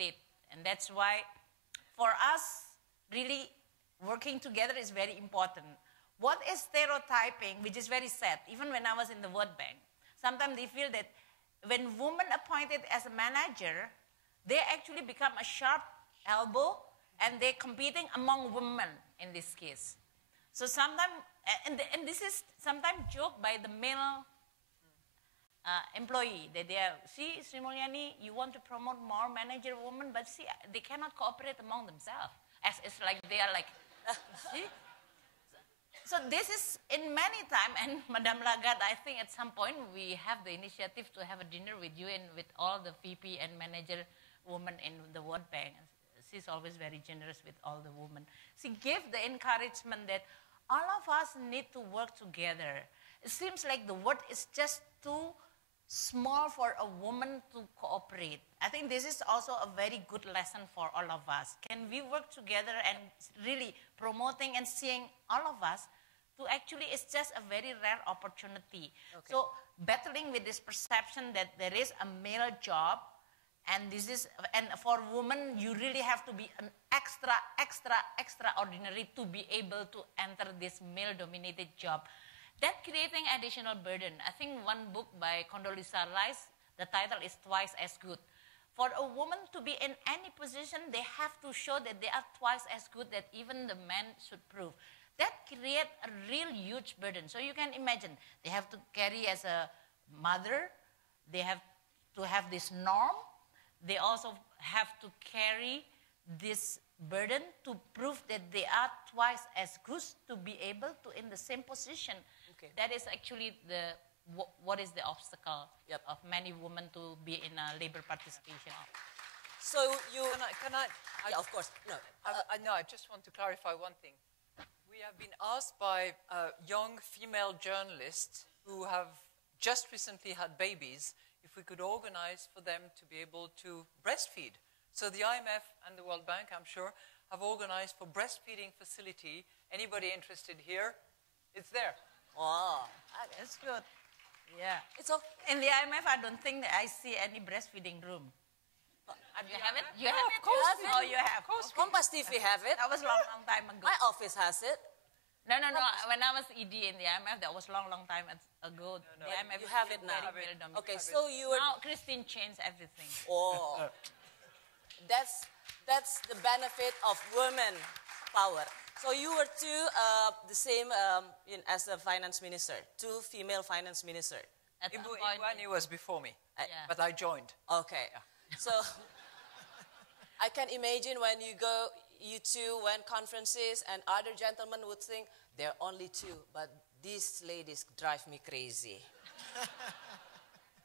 it. And that's why, for us, really working together is very important. What is stereotyping, which is very sad, even when I was in the World Bank, sometimes they feel that when women appointed as a manager, they actually become a sharp elbow and they're competing among women in this case. So sometimes, and this is sometimes joked by the male employee, that they are, see, Sri Mulyani, you want to promote more manager women, but see, they cannot cooperate among themselves. As it's like they are like, see? So this is in many times, and Madame Lagarde, I think at some point we have the initiative to have a dinner with you and with all the VP and manager women in the World Bank. She's always very generous with all the women. She gave the encouragement that all of us need to work together. It seems like the world is just too small for a woman to cooperate. I think this is also a very good lesson for all of us. Can we work together and really promoting and seeing all of us to actually, it's just a very rare opportunity. Okay. So battling with this perception that there is a male job, and this is, and for women, you really have to be an extraordinary to be able to enter this male-dominated job. That creating additional burden. I think one book by Condoleezza Rice, the title is Twice as Good. For a woman to be in any position, they have to show that they are twice as good that even the men should prove. That creates a real huge burden. So you can imagine, they have to carry as a mother, they have to have this norm, they also have to carry this burden to prove that they are twice as good to be able to in the same position. Okay. That is actually what is the obstacle of many women to be in a labor participation. So you... Can I yeah, of course. No. No, I just want to clarify one thing. We have been asked by young female journalists who have just recently had babies if we could organize for them to be able to breastfeed. So the IMF and the World Bank, I'm sure, have organized for breastfeeding facility. Anybody interested here? It's there. Oh, that's good. Yeah. It's okay. In the IMF, I don't think that I see any breastfeeding room. You have it? You have it? Of course. Oh, you have. Of course. Kompas TV have it. That was long time ago. My office has it. No. When I was ED in the IMF, that was long time ago. No. The IMF you have it now. Okay, so you were... Now Christine changed everything. Oh. That's the benefit of women power. So you were two the same as the finance minister, two female finance minister. Ibu Ani was before me, but I joined. Okay, so I can imagine when you two went conferences and other gentlemen would think, they're only two, but these ladies drive me crazy.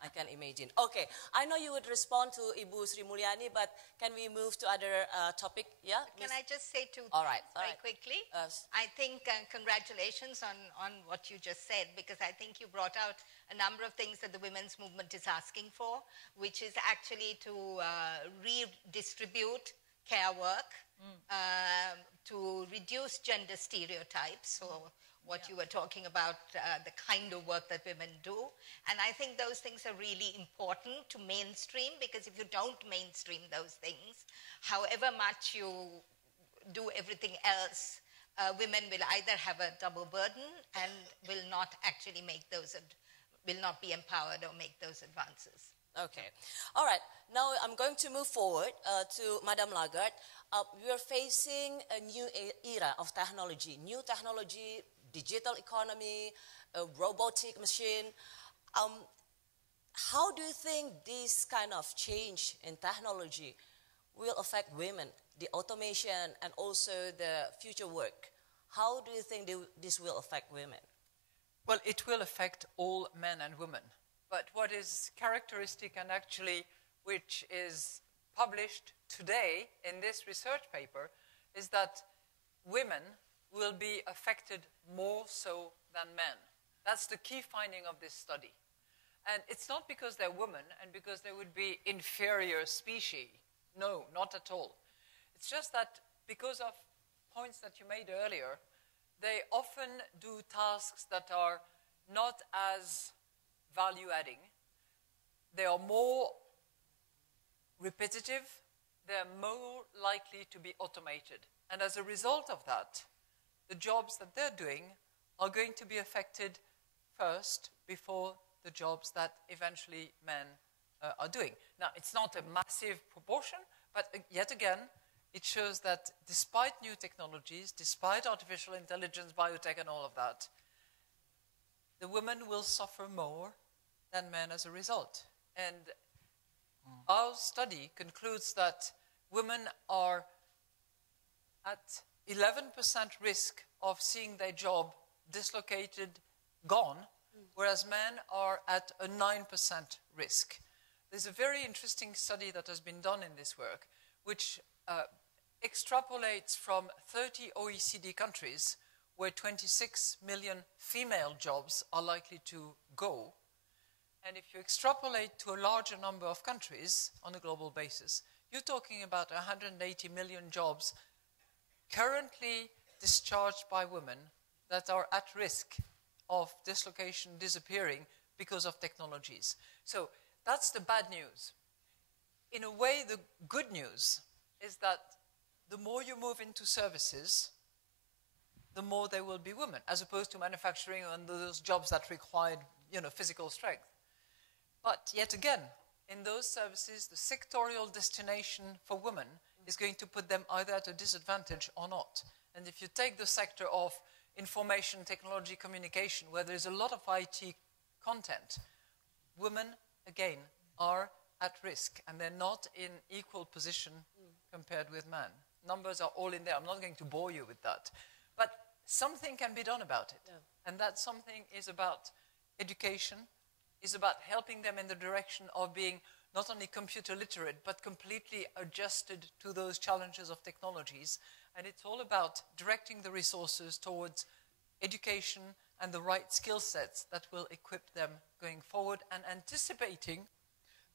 I can imagine. Okay, I know you would respond to Ibu Sri Mulyani, but can we move to other topic? Yeah. Can I just say two all things right. very quickly? I think congratulations on what you just said, because I think you brought out a number of things that the women's movement is asking for, which is actually to redistribute care work, to reduce gender stereotypes. So what you were talking about, the kind of work that women do. And I think those things are really important to mainstream, because if you don't mainstream those things, however much you do everything else, women will either have a double burden and will not actually make those, will not be empowered or make those advances. Okay. All right. Now I'm going to move forward to Madame Lagarde. We are facing a new era of technology, digital economy, a robotic machine. How do you think this kind of change in technology will affect women, the automation and also the future work? How do you think this will affect women? Well, it will affect all men and women. But what is characteristic and actually which is published today in this research paper is that women will be affected more so than men. That's the key finding of this study. And it's not because they're women and because they would be inferior species. No, not at all. It's just that because of points that you made earlier, they often do tasks that are not as value-adding. They are more repetitive, they're more likely to be automated. And as a result of that, the jobs that they're doing are going to be affected first before the jobs that eventually men are doing. Now, it's not a massive proportion, but yet again, it shows that despite new technologies, despite artificial intelligence, biotech, and all of that, the women will suffer more than men as a result. And our study concludes that women are at 11% risk of seeing their job dislocated, gone, whereas men are at a 9% risk. There's a very interesting study that has been done in this work, which extrapolates from 30 OECD countries where 26 million female jobs are likely to go. And if you extrapolate to a larger number of countries on a global basis, you're talking about 180 million jobs currently discharged by women that are at risk of dislocation, disappearing because of technologies. So that's the bad news. In a way, the good news is that the more you move into services, the more there will be women, as opposed to manufacturing and those jobs that required, physical strength. But yet again, in those services, the sectorial destination for women is going to put them either at a disadvantage or not. And if you take the sector of information, technology, communication, where there's a lot of IT content, women, again, are at risk, and they're not in equal position compared with men. Numbers are all in there. I'm not going to bore you with that. But something can be done about it. Yeah. And that something is about education, is about helping them in the direction of being not only computer literate, but completely adjusted to those challenges of technologies. And it's all about directing the resources towards education and the right skill sets that will equip them going forward, and anticipating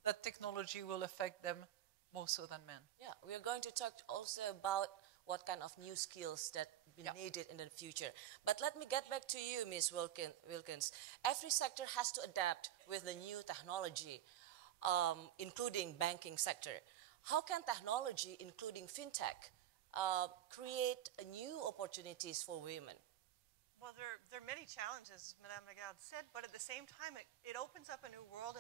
that technology will affect them more so than men. Yeah, we are going to talk also about what kind of new skills that will be needed in the future. But let me get back to you, Ms. Wilkins. Every sector has to adapt with the new technology, including banking sector. How can technology, including fintech, create new opportunities for women? Well, there are many challenges, Madame Lagarde said, but at the same time, it opens up a new world